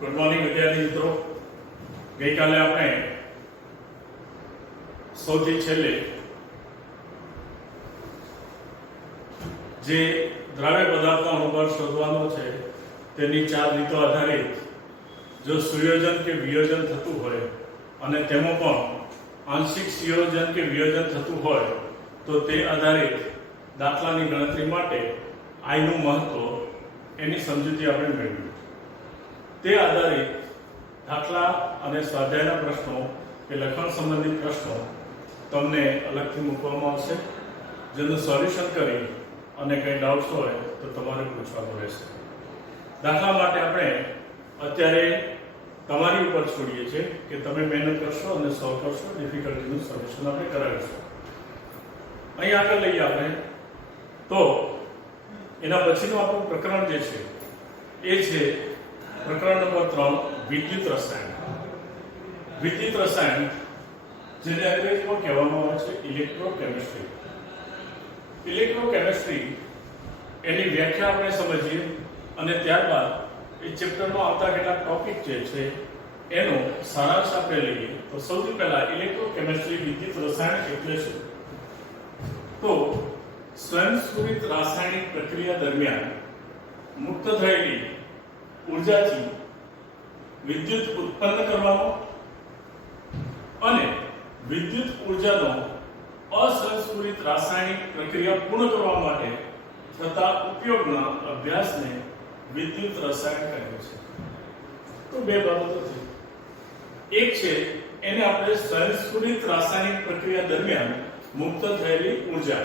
Good morning વિદ્યાર્થી મિત્રો. ગઈકાલે આપણે સૌથી છેલ્લે જે દ્રાવ્ય પદાર્થનો અનુપાત શોધવાનો છે તેની 4 રીતો આધારિત જો સુયોજન કે વિયોજન થતું હોય અને તેમાં પણ આંશિક સંયોજન કે વિયોજન થતું હોય તો તે આધારિત દાખલાની ગણતરી માટે I નું મહત્વ એની સમજૂતી આપણે મેળવી. તે આધારિત દાખલા અને સ્વાધ્યાયના પ્રશ્નો કે લખાણ સંબંધિત પ્રશ્નો તમને અલગથી મૂકવામાં આવશે, જેનું સોલ્યુશન કરી અને કંઈ ડાઉટ્સ હોય તો તમારે પૂછવાનું રહેશે. દાખલા માટે આપણે અત્યારે તમારી ઉપર છોડીએ છીએ કે તમે મહેનત કરશો અને સોલ્વ કરશો, ડિફિકલ્ટીનું સોલ્યુશન આપણે કરાવીશું. અહીં આગળ લઈએ આપણે તો એના પછીનું આપણું પ્રકરણ જે છે એ છે પ્રકરણ નંબર 3, વિદ્યુત રસાયણ. વિદ્યુત રસાયણ જેને અંગ્રેજીમાં કહેવામાં આવે છે ઇલેક્ટ્રોકેમિસ્ટ્રી. ઇલેક્ટ્રોકેમિસ્ટ્રી એની વ્યાખ્યા આપણે સમજીએ અને ત્યારબાદ એ ચેપ્ટરમાં આવતા કેટલાક ટોપિક જે છે એનો સારાંશ આપણે લઈએ. તો સૌથી પહેલા ઇલેક્ટ્રોકેમિસ્ટ્રી વિદ્યુત રસાયણ એટલે શું? તો સ્વયંસ્ફુરિત રાસાયણિક પ્રક્રિયા દરમિયાન મુક્ત થયેલી ઉર્જાથી વિદ્યુત ઉત્પન્ન કરવાનો અને વિદ્યુત ઉર્જાનો અસ્વયંસ્ફુરિત રાસાયણિક પ્રક્રિયા પૂર્ણ કરવા માટે થતા ઉપયોગના અભ્યાસને વિદ્યુત રસાયણ કહે છે. તો બે બાબતો છે. એક છે એને આપણે સ્વયંસ્ફુરિત રાસાયણિક પ્રક્રિયા દરમિયાન મુક્ત થયેલી ઉર્જા.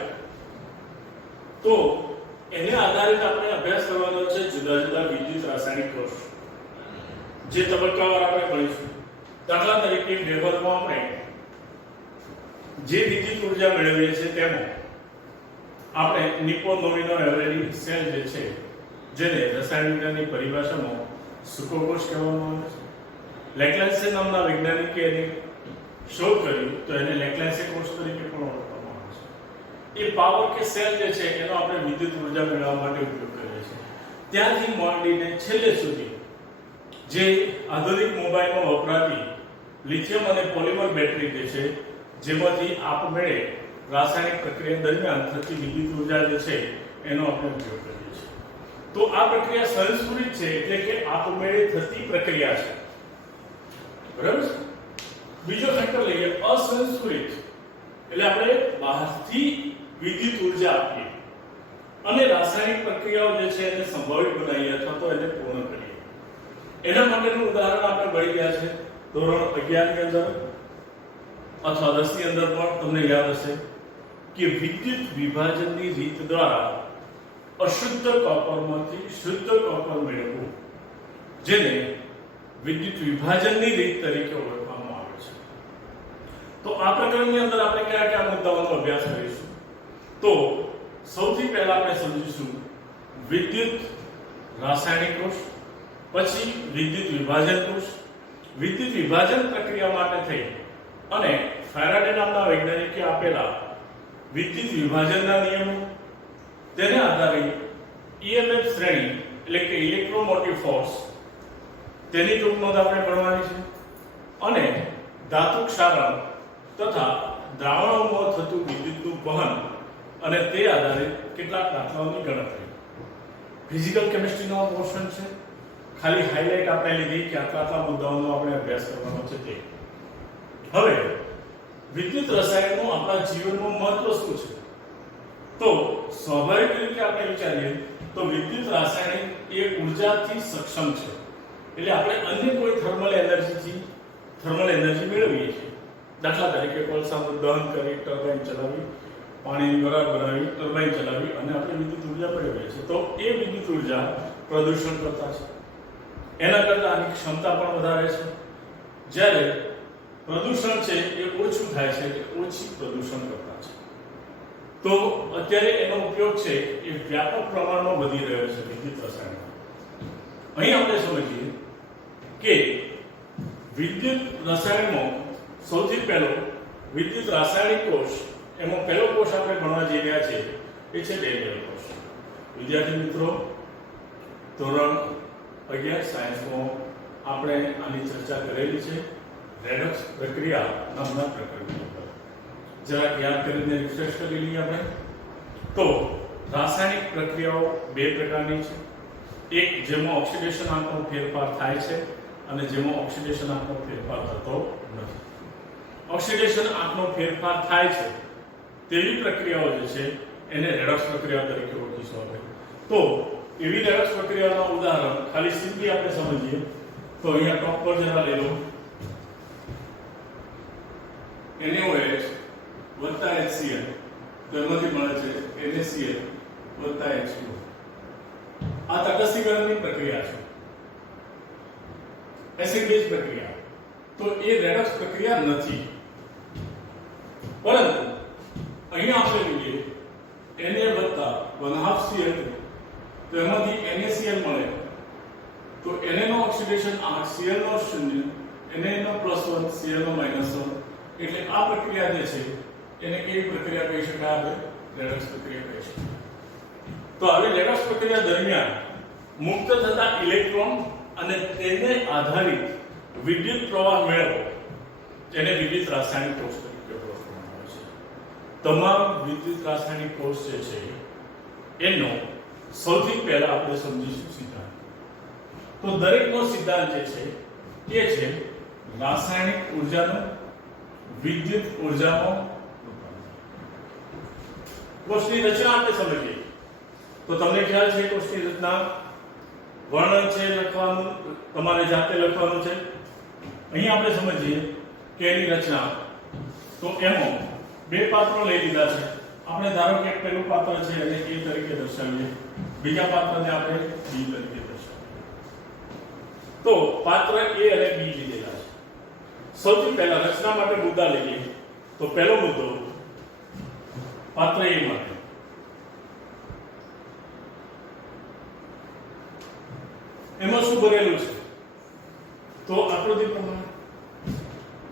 તો એને આધારિત આપણે અભ્યાસ કરવાનો છે જુદા જુદા વિદ્યુત રાસાયણિક કોષ, જે તબક્કાવાર આપણે ભણીશું. દાખલા તરીકે વ્યવહારમાં આપણે જે વિદ્યુત ઉર્જા મેળવીએ છીએ તેમાં આપણે નિપ્પો નોવિનો એવરેરી સેલ જે છે, જેને રસાયણ વિજ્ઞાનની પરિભાષામાં સુકોકોષ કહેવામાં આવે છે. લેક્લેન્સે નામના વૈજ્ઞાનિકે એની શોધ કરી તો એને લેક્લેન્સે કોષ તરીકે પણ ઓળખવામાં આવે છે. એ પાવર કે સેલ જે છે એનો આપણે વિદ્યુત ઉર્જા મેળવવા માટે ઉપયોગ કરીએ છીએ. ત્યાંથી માંડીને છેલ્લે સુધી જે આધુનિક મોબાઈલમાં વપરાતી લિથિયમ અને પોલિમર બેટરી જે છે, જેમાંથી આપમેળે રાસાયણિક પ્રક્રિયા દરમિયાન થતી વિદ્યુત ઉર્જા જે છે એનો આપણે ઉપયોગ કરીએ છીએ. તો આ પ્રક્રિયા સ્વયંસ્ફુરિત છે એટલે કે આપમેળે થતી પ્રક્રિયા છે. બરાબર છે. બીજો ફેક્ટર લઈએ અસ્વયંસ્ફુરિત, એટલે આપણે બહારથી વિદ્યુત ઉર્જા આપીએ અને રાસાયણિક પ્રક્રિયાઓ જે છે એને સંભવિત બનાવીએ અથવા તો એને પૂર્ણ કરીએ. એના માટેનું ઉદાહરણ આપણે મળી ગયા છે ધોરણ 11 ની અંદર અથવા 10 ની અંદર પણ તમને યાદ હશે કે વિદ્યુત વિભાજનની રીત દ્વારા અશુદ્ધ કોપરમાંથી શુદ્ધ કોપર મેળવવું, જેને વિદ્યુત વિભાજનની રીત તરીકે ઓળખવામાં આવે છે. તો આ પ્રકરણની અંદર આપણે કયા કયા મુદ્દાઓનો અભ્યાસ કરીશું? તો સૌથી પહેલા આપણે સમજીશું વિદ્યુત રાસાયણિક કોષ, પછી વિદ્યુત વિભાજન કોષ. વિદ્યુત વિભાજન પ્રક્રિયા માટે થઈ અને ફેરાડે નામના વૈજ્ઞાનિકે આપેલા વિદ્યુત વિભાજનના નિયમો, તેને આધારે EMF શ્રેણી એટલે કે ઇલેક્ટ્રોમોટિવ ફોર્સ, તેની ટૂંકમાં આપણે ભણવાની છે. અને ધાતુ ક્ષારણ તથા દ્રાવણોમાં થતું વિદ્યુતનું વહન અને તે આધારે કેટલાક દાખલાઓની ગણતરી. ફિઝિકલ કેમિસ્ટ્રીનો પોર્શન છે. ખાલી હાઇલાઇટ આપણે લીધી કે આટલા મુદ્દાઓનો આપણે અભ્યાસ કરવાનો છે તે. હવે વિદ્યુત રસાયણનું આપણા જીવનમાં મહત્વ શું છે? તો સ્વાભાવિક રીતે આપણે વિચારીએ તો વિદ્યુત રાસાયણિક એ ઉર્જાથી સક્ષમ છે. એટલે આપણે અન્ય કોઈ થર્મલ એનર્જી મેળવીએ છીએ. દાખલા તરીકે કોલસાનું દહન કરી ટર્બાઇન ચલાવી, પાણીની વરાળ બનાવી ટર્બાઇન ચલાવી અને આપણે વિદ્યુત ઉર્જા મેળવીએ છીએ. તો એ વિદ્યુત ઉર્જા પ્રદૂષણ કરતા છે. એના કરતાં આની ક્ષમતા પણ વધારે છે. જ્યારે પ્રદૂષણ છે એ ઓછું થાય છે, એટલે ઓછી પ્રદૂષણ કરતા છે. તો અત્યારે એનો ઉપયોગ છે એ વ્યાપક પ્રમાણમાં વધી રહ્યો છે વિદ્યુત રસાયણમાં. અહીં આપણે સમજીએ કે વિદ્યુત રસાયણમાં સૌથી પહેલો વિદ્યુત રાસાયણિક કોષ, એમાં પહેલો કોષ આપણે ભણવા જઈ રહ્યા છે એ છે ડેન્ડ્રલ કોષ. વિદ્યાર્થી મિત્રો, ધોરણ 11 સાયન્સમાં આપણે આની ચર્ચા કરેલી છે રેડોક્સ પ્રક્રિયા નામના પ્રકરણ પર. જરાક યાદ કરીને રિફ્રેશ કરી લઈએ આપણે. તો રાસાયણિક પ્રક્રિયાઓ બે પ્રકારની છે. એક જેમાં ઓક્સિડેશન આંકનો ફેરફાર થાય છે અને જેમાં ઓક્સિડેશન આંકનો ફેરફાર થતો નથી. ઓક્સિડેશન આંકનો ફેરફાર થાય છે તેવી પ્રક્રિયાઓ જે છે એને રેડોક્સ પ્રક્રિયા તરીકે ઓળખીશું આપણે. તો એવી રેડોક્સ પ્રક્રિયાનું ઉદાહરણ ખાલી સિમ્પલી આપણે સમજીએ તો અહીંયા ટોપ પર જરા લઈ લો. NaOH વત્તા HCl તો એમાંથી મળે છે NaCl વત્તા H2. આ તટસ્થીકરણની પ્રક્રિયા છે, એસિડ બેઝ પ્રક્રિયા. તો એ રેડોક્સ પ્રક્રિયા નથી. પરંતુ અહીંયા આપણે લઈએ Na વત્તા 1/2 Cl તો એમાંથી NaCl મળે તો Na નો ઓક્સિડેશન 8, Cl નો 0, Na નો +1, Cl નો -1. એટલે આ પ્રક્રિયા જે છે એને કેવી પ્રક્રિયા કહી શકાય? આપણે રેડોક્સ પ્રક્રિયા કહી શકાય. તો હવે રેડોક્સ પ્રક્રિયા દરમિયાન મુક્ત થતા ઇલેક્ટ્રોન અને તેને આધારિત વિદ્યુત પ્રવાહ મેળવો તેને વિદ્યુત રાસાયણિક કોષ તરીકે ઓળખવામાં આવે છે. તમામ વિદ્યુત રાસાયણિક કોષ જે છે એનો સૌથી પહેલા આપણે સમજીશું સિદ્ધાંત. તો દરેકનો સિદ્ધાંત જે છે એ છે રાસાયણિક ઉર્જાનું વિદ્યુત ઉર્જામાં રૂપાંતર. કોષની રચના આપણે સમજીએ તો તમને ખ્યાલ છે કોષની રચના વર્ણન છે લખવાનું, તમારે જાતે લખવાનું છે. અહીં આપણે સમજીએ કે એની રચના. તો એમાં બે પાત્રો લઈ લીધા છે. આપણે ધારો કે પહેલું પાત્ર છે એને A તરીકે દર્શાવીએ, બીજા પાત્રને આપણે B તરીકે દર્શાવીએ. તો પાત્ર A અને B લીધેલા છે. સૌથી પહેલા રચના માટે મુદ્દા લઈએ તો પહેલો મુદ્દો પાત્ર A માટે. એમાં શું ભરેલું છે? તો આકૃતિ પ્રમાણે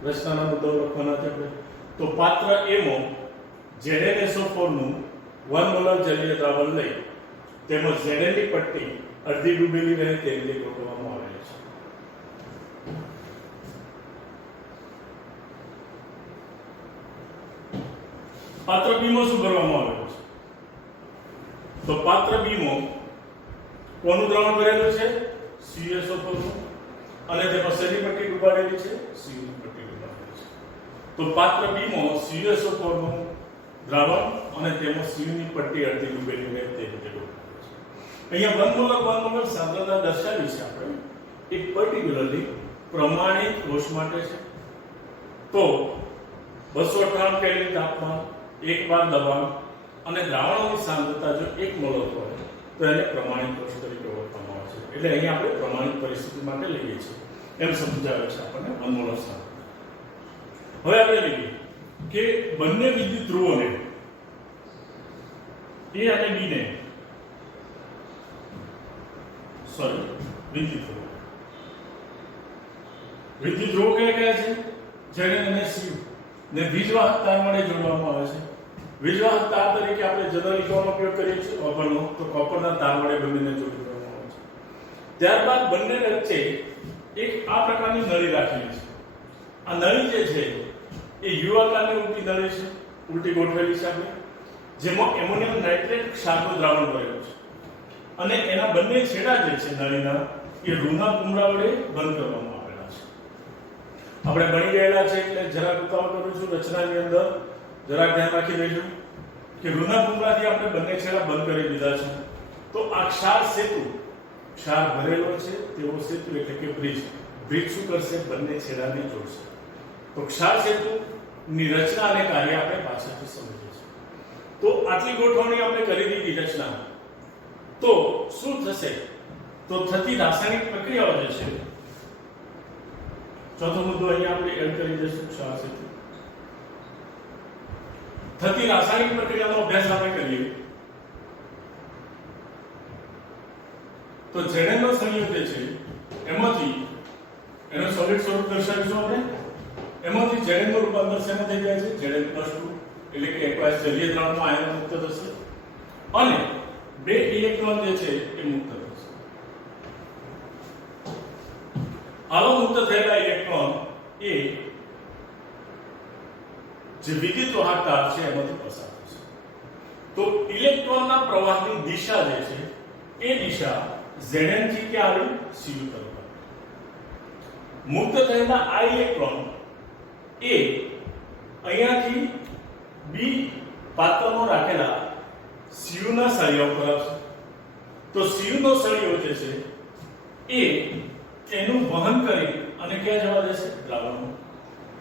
રચનાના મુદ્દાઓ લખવાના છે આપણે. તો પાત્ર A માં ZnSO4 નું 1 મોલર જલીય દ્રાવણ લઈ તેમાં Zn ની પટ્ટી અડધી ડૂબેલી રહે તે રીતે ગોઠવવામાં આવેલી છે. પાત્ર B માં શું ભરવામાં આવેલું છે? તો પાત્ર B માં કોનું દ્રાવણ ભરેલું છે? CuSO4 નું, અને તેમાં શેની પટ્ટી ડૂબાડેલી છે? Cu ની પટ્ટી ડૂબાડેલી છે. તો પાત્ર B માં CuSO4 નું દ્રાવણ અને તેમાં Cu ની પટ્ટી અડધી ડૂબેલી રહે તે રીતે ડૂબાડેલી છે. અહીંયા 1 મોલર સાંદ્રતા દર્શાવી છે આપણે એક પર્ટિક્યુલરલી પ્રમાણિત કોષ માટે છે. તો 298 કેલ્વિન તાપમાન, 1 બાર દબાણ અને દ્રાવણોની સાંદ્રતા જો 1 મોલર હોય તો એને પ્રમાણિત કોષ તરીકે ઓળખવામાં આવે છે. એટલે અહીંયા આપણે પ્રમાણિત પરિસ્થિતિ માટે લઈએ છીએ એમ સમજાવે છે આપણને 1 મોલર સાંદ્રતા. હવે આપણે લઈએ કે બંને વિદ્યુત ધ્રુવોને A અને B ને વિદ્યુત ધ્રુવો કયા છે? Zn અને Cu ને વીજવાહક તાર વડે જોડવામાં આવે છે. વીજવાહક તાર તરીકે આપણે જનરલી કોનો ઉપયોગ કરીએ છીએ? કોપરનો. તો કોપરના તાર વડે બંનેને જોડી દેવામાં આવે છે. ત્યારબાદ બંને વચ્ચે એક આ પ્રકારની નળી રાખેલી છે. આ નળી જે છે એ યુ આકારની ઉલટી નળી છે, ઉલટી ગોઠવેલી છે આપણે, જેમાં એમોનિયમ નાઇટ્રેટ ક્ષારનું દ્રાવણ ભરેલું છે અને એના બંને છેડા જે છે નળીના એ રૂના કુમડા વડે બંધ કરવામાં આવેલા છે. આપણે ભણી ગયેલા છે એટલે જરાક ઉતાવળ કરું છું. રચનાની અંદર જરાક ધ્યાન રાખી દેજો કે રૂના કુમડાથી આપણે બંને છેડા બંધ કરી દીધા છે. તો આ ક્ષાર સેતુ, ક્ષાર ભરેલો છે તેવો સેતુ એટલે કે બ્રિજ શું કરશે? બંને છેડાને જોડશે. તો ક્ષાર સેતુની રચના અને કાર્ય આપણે પાછળથી સમજીએ છીએ. તો આટલી ગોઠવણી આપણે કરી દીધી રચના. તો શું થશે? તો થતી રાસાયણિક પ્રક્રિયાઓ જે છે, ચોથો મુદ્દો અહીંયા આપણે એડ કરી દઈશું ક્ષાર સેતુ. થતી રાસાયણિક પ્રક્રિયાનો અભ્યાસ આપણે કરીએ તો Zn નો સંયુક્ત છે એમાંથી એનો સોલિડ સ્વરૂપ દર્શાવીશું આપણે. એમાંથી Zn નું રૂપાંતર શેમાં થઈ જાય છે? Zn+2 એટલે કે એકવાર જલીય દ્રાવણમાં આયન મુક્ત થશે અને બે ઇલેક્ટ્રોન જે છે એ મુક્ત થશે. આવા મુક્ત થયેલા ઇલેક્ટ્રોન એ જે વિદ્યુત વાહકતા છે એમાંથી પસાર થશે. તો ઇલેક્ટ્રોનના પ્રવાહની દિશા જે છે એ દિશા Zn થી ક્યાં આવી? Cu તરફ. મુક્ત થયેલા આ ઇલેક્ટ્રોન એ અહીંયાથી બી પાત્રમાં રાખેલા Cu ના સળિયા ઉપર આવશે. તો Cu નો સળિયો જે છે એ એનું વહન કરી અને ક્યાં જવા દેશે? દ્રાવણમાં.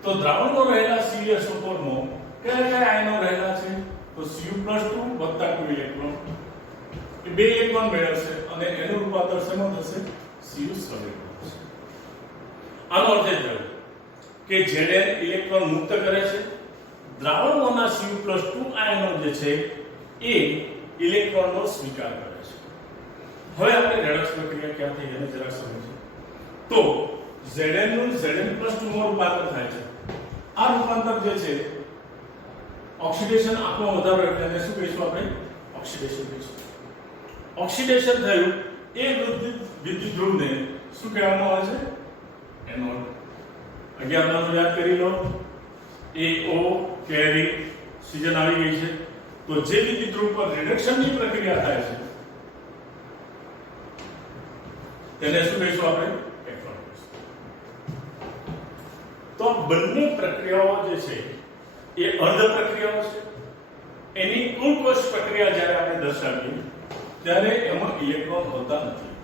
તો દ્રાવણમાં રહેલા CuSO4 માં કયા કયા આયનો રહેલા છે? તો Cu+2 વત્તા 2 ઇલેક્ટ્રોન એ બે ઇલેક્ટ્રોન મેળવશે અને એનું રૂપાંતર શેમાં થશે? Cu સળિયો થશે. આનો અર્થ એ થયો કે Zn ઇલેક્ટ્રોન મુક્ત કરે છે, દ્રાવણોના Cu+2 આયનો જે છે એ ઇલેક્ટ્રોનનો સ્વીકાર કરે છે. હવે આપણે રેડોક્સ પ્રક્રિયા ક્યાં થઈ એને જરા સમજીએ. તો Zn નું Zn+2 માં રૂપાંતર થાય છે. આ રૂપાંતર જે છે ઓક્સિડેશન આપવા વધારો એટલે એને શું કહીશું આપણે? ઓક્સિડેશન કહીશું. ઓક્સિડેશન થયું એ વિદ્યુત ધ્રુવને શું કહેવામાં આવે છે? એનોડ. 11 નું યાદ કરી લો. AO કેરી સીઝન આવી ગઈ છે. તો જે વિદ્યુત ધ્રુવ પર રિડક્શનની પ્રક્રિયા થાય છે તેને શું કહીશું આપણે? કેથોડ કહીશું. તો બંને પ્રક્રિયાઓ જે છે એ અર્ધ પ્રક્રિયાઓ છે. એની કુલ કોષ પ્રક્રિયા જ્યારે આપણે દર્શાવીએ ત્યારે એમાં ઇલેક્ટ્રોન હોતા નથી.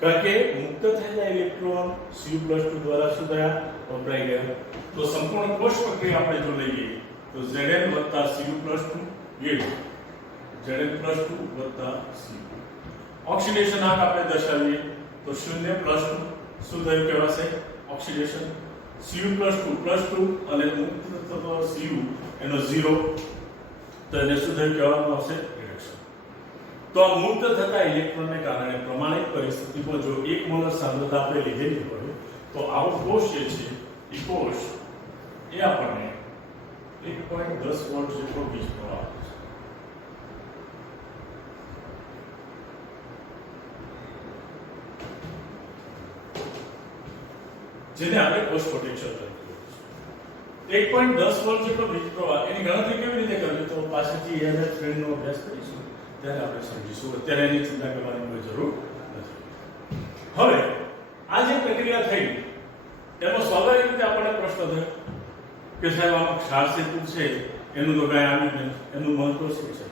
કારણ કે મુક્ત થયેલા ઇલેક્ટ્રોન Cu+2 દ્વારા શું થયા? વપરાઈ ગયા. તો સંપૂર્ણ કોષ પ્રક્રિયા આપણે જો લઈએ તો Zn + Cu+2 એ Zn+2 + Cu. ઓક્સિડેશન આંક આપણે દર્શાવીએ તો 0+2 શું થયું કહેવાશે? ઓક્સિડેશન. Cu+2 અને મુક્ત થતો Cu એનો 0 તો એને શું થયું કહેવામાં આવશે? રિડક્શન. તો આ મુક્ત થતા ઇલેક્ટ્રોનને કારણે પ્રમાણિત પરિસ્થિતિમાં જો 1 મોલર સાંદ્રતા આપણે લીધેલી હોય તો આવો કોષ જે છે એ કોષ એ આપણને 1.10 વોલ્ટ જેટલો વીજ પ્રવાહ આપે છે. જેને આપણે કોષ પોટેન્શિયલ તરીકે 1.10 વોલ્ટ જેટલો વીજ પ્રવાહ એની ગણતરી કેવી રીતે કરવી? તો પાછળથી એને ફ્રેન્ડનો અભ્યાસ કરીશું ત્યારે આપણે સમજીશું. અત્યારે એની ચિંતા કરવાની કોઈ જરૂર નથી. હવે આ જે પ્રક્રિયા થઈ એમાં સ્વાભાવિક રીતે આપણને પ્રશ્ન થયો કે સાહેબ આમાં ક્ષાર સેતુ છે એનું તો કાંઈ આવ્યું નહીં, એનું મહત્વ શું છે?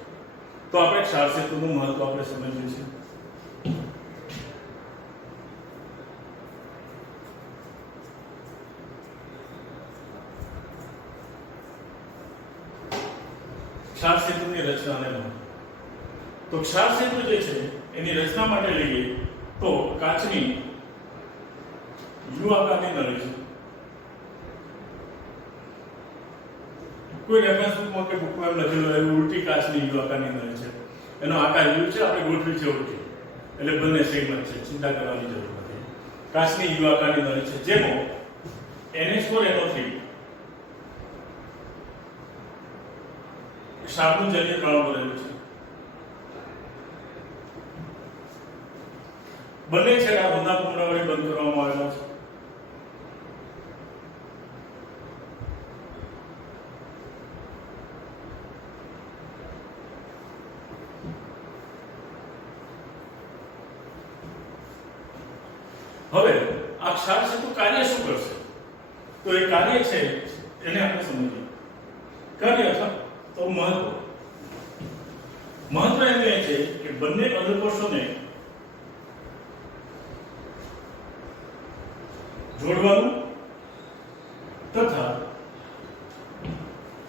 તો આપણે ક્ષાર સેતુનું મહત્વ આપણે સમજીએ છીએ. ક્ષાર સેતુની રચના અને મહત્વ. તો ક્ષાર સેતુ જે છે એની રચના માટે લઈએ તો કાચની યુ આકારની નળી છે. કોઈ રેફરન્સ બુકમાં કે બુકમાં એમ લખેલું હોય ઉલટી કાચની યુ આકારની નળી છે. એનો આકાર યુ છે, આપણે ગોઠવી છે ઉલટી, એટલે બંને સેમ જ છે, ચિંતા કરવાની જરૂર નથી. કાચની યુ આકારની નળી છે જેમાં NH4NO3 ક્ષારનું જલીય દ્રાવણ બનેલું છે. બંને છેડા બંધા પૂર્ણ વડે બંધ કરવામાં આવેલા છે. હવે આ ક્ષાર સેતુ કાર્ય શું કરશે? તો એ કાર્ય છે એને આપણે સમજીએ. કાર્ય અથવા તો મહત્વ એમ છે કે બંને અનુકોષોને જોડવાનું તથા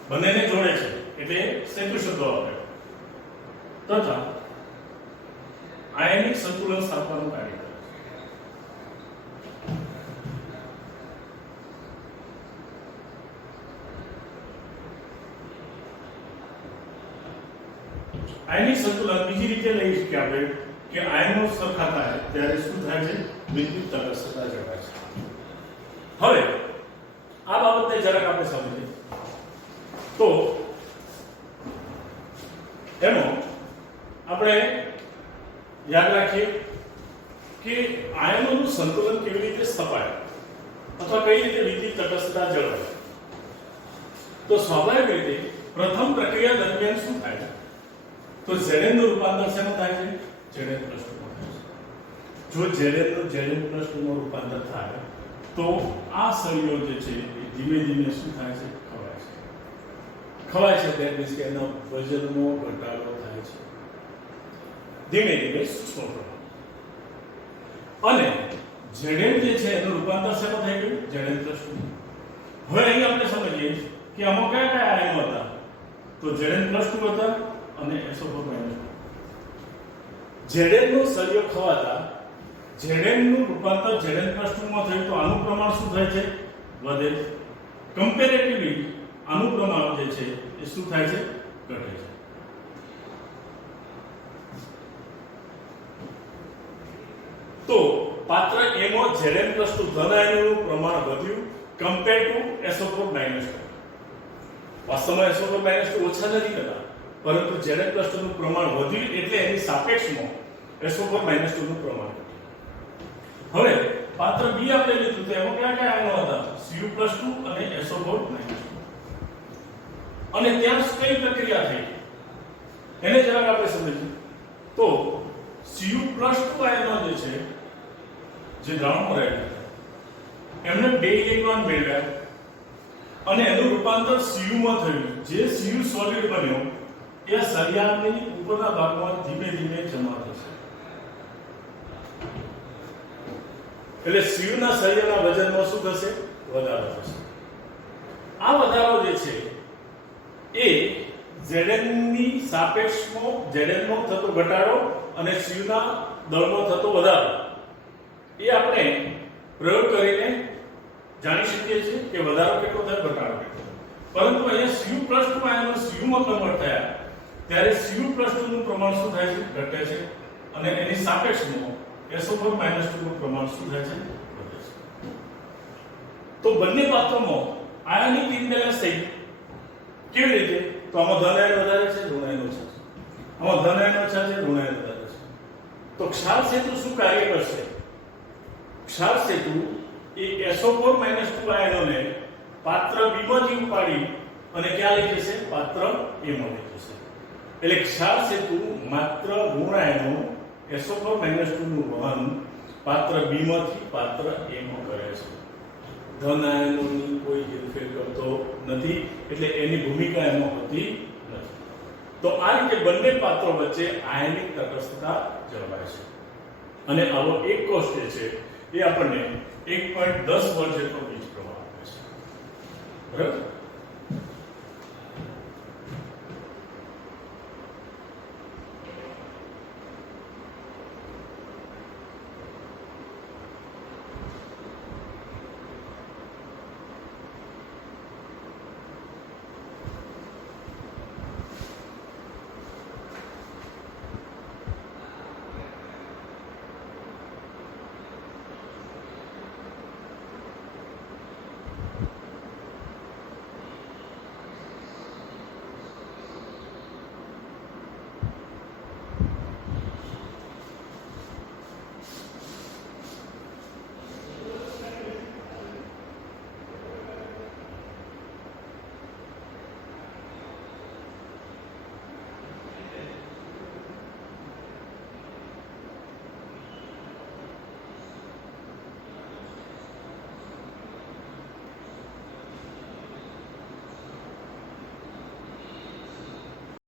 બંનેને જોડે છે એટલે સેતુ શબ્દો આપણે તથા આયનિક સંતુલન સ્થાપવાનું કાર્ય કરે છે. આયનિક સંતુલન બીજી રીતે લઈ શકીએ આપણે કે આયનો સરખા થાય ત્યારે શું થાય છે? વિદ્યુત તટસ્થતા જળવાય છે. હવે આ બાબતને જરાક આપણે સમજીએ તો એનો આપણે યાદ રાખીએ કે આયનોનું સંતુલન કેવી રીતે સ્થપાય અથવા કઈ રીતે વિદ્યુત તટસ્થતા જળવાય. તો સ્વાભાવિક રીતે પ્રથમ પ્રક્રિયા દરમિયાન શું થાય છે? તો Zn નું રૂપાંતર શેમાં થાય છે? Zn પ્લસ 2 માં થાય છે. જો Zn પ્લસ 2 માં રૂપાંતર થાય તો આ સળિયો જે છે એ ધીમે ધીમે શું થાય છે? ખવાય છે. that means કે એનો વજનનો ઘટાડો થાય છે ધીમે ધીમે સૂક્ષ્મ પ્રમાણમાં. અને Zn જે છે એનું રૂપાંતર શેમાં થઈ ગયું? Zn plus 2. હવે અહીં આપણે સમજીએ કે આમાં કયા કયા આયનો હતા? તો Zn પ્લસ 2 હતા અને SO4 માઈનસ 2. Zn નો સળિયો ખવાતા Zn નું રૂપાંતર Zn પ્લસ 2 માં થયું તો આનું પ્રમાણ શું થાય છે? વધે. કમ્પેરેટિવલી આનું પ્રમાણ જે છે એ શું થાય છે? ઘટે છે. તો પાત્ર A માં Zn પ્લસ 2 ધન આયનોનું પ્રમાણ વધ્યું કમ્પેર ટુ SO4 માઈનસ 2. વાસ્તવમાં SO4 માઈનસ 2 ઓછા નથી થતા, પરંતુ Zn પ્લસ 2 નું પ્રમાણ વધ્યું એટલે એની સાપેક્ષમાં SO4 માઈનસ 2 નું પ્રમાણ ઘટ્યું. હવે પાત્ર B આપણે લીધું તો એમાં કયા કયા આયનો હતા? Cu પ્લસ 2 અને SO4 માઈનસ 2. અને ત્યાં કઈ પ્રક્રિયા થઈ એને જરાક આપણે સમજીએ. તો Cu પ્લસ 2 આયનો જે છે જે ગ્રાઉન્ડમાં રહેલા એમને 2 ઇલેક્ટ્રોન મેળવ્યા અને એનું રૂપાંતર Cu માં થયું. જે Cu સોલિડ બન્યો એ સળિયાની ઉપરના ભાગમાં ધીમે ધીમે જમા થશે. એટલે Cu ના સળિયાના વજનમાં શું થશે? વધારો થશે. આ વધારો જે છે એ Zn ની સાપેક્ષમાં Zn નો થતો ઘટાડો અને Cu ના દળનો થતો વધારો એ આપણે પ્રયોગ કરીને જાણી શકીએ છીએ કે વધારો કેટલો થાય, ઘટાડો કેટલો થાય. પરંતુ અહીંયા Cu પ્લસ 2 આયનો Cu માં કન્વર્ટ થયા ત્યારે Cu પ્લસ 2 નું પ્રમાણ શું થાય છે? ઘટે છે. અને એની સાપેક્ષમાં SO4 માઈનસ 2 નું પ્રમાણ શું થાય છે? વધે છે. તો બંને પાત્રોમાં આયનિક ઇમ્બેલેન્સ થઈ. કેવી રીતે? તો આમાં ધન આયન વધારે છે, ઋણ આયન ઓછા છે. આમાં ધન આયન ઓછા છે, ઋણ આયન વધારે છે. તો ક્ષાર સેતુ શું કાર્ય કરશે? ક્ષાર સેતુ એ SO4 માઈનસ 2 આયનોને પાત્ર B માંથી ઉપાડી અને ક્યાં લઈ જશે? પાત્ર A માં લઈ જશે. એટલે ક્ષાર સેતુ માત્ર ઋણ આયનો SO4 માઈનસ 2 નું વહન પાત્ર B માંથી પાત્ર A માં કરે છે. ધન આયનોની કોઈ હેરફેર કરતો નથી, એટલે એની ભૂમિકા એમાં હોતી નથી. તો આ રીતે બંને પાત્રો વચ્ચે આયનિક તટસ્થતા જળવાય છે. અને આવો એક કોષ જે છે એ આપણને 1.10 વોલ્ટ જેટલો વીજ પ્રવાહ આપે છે. બરાબર?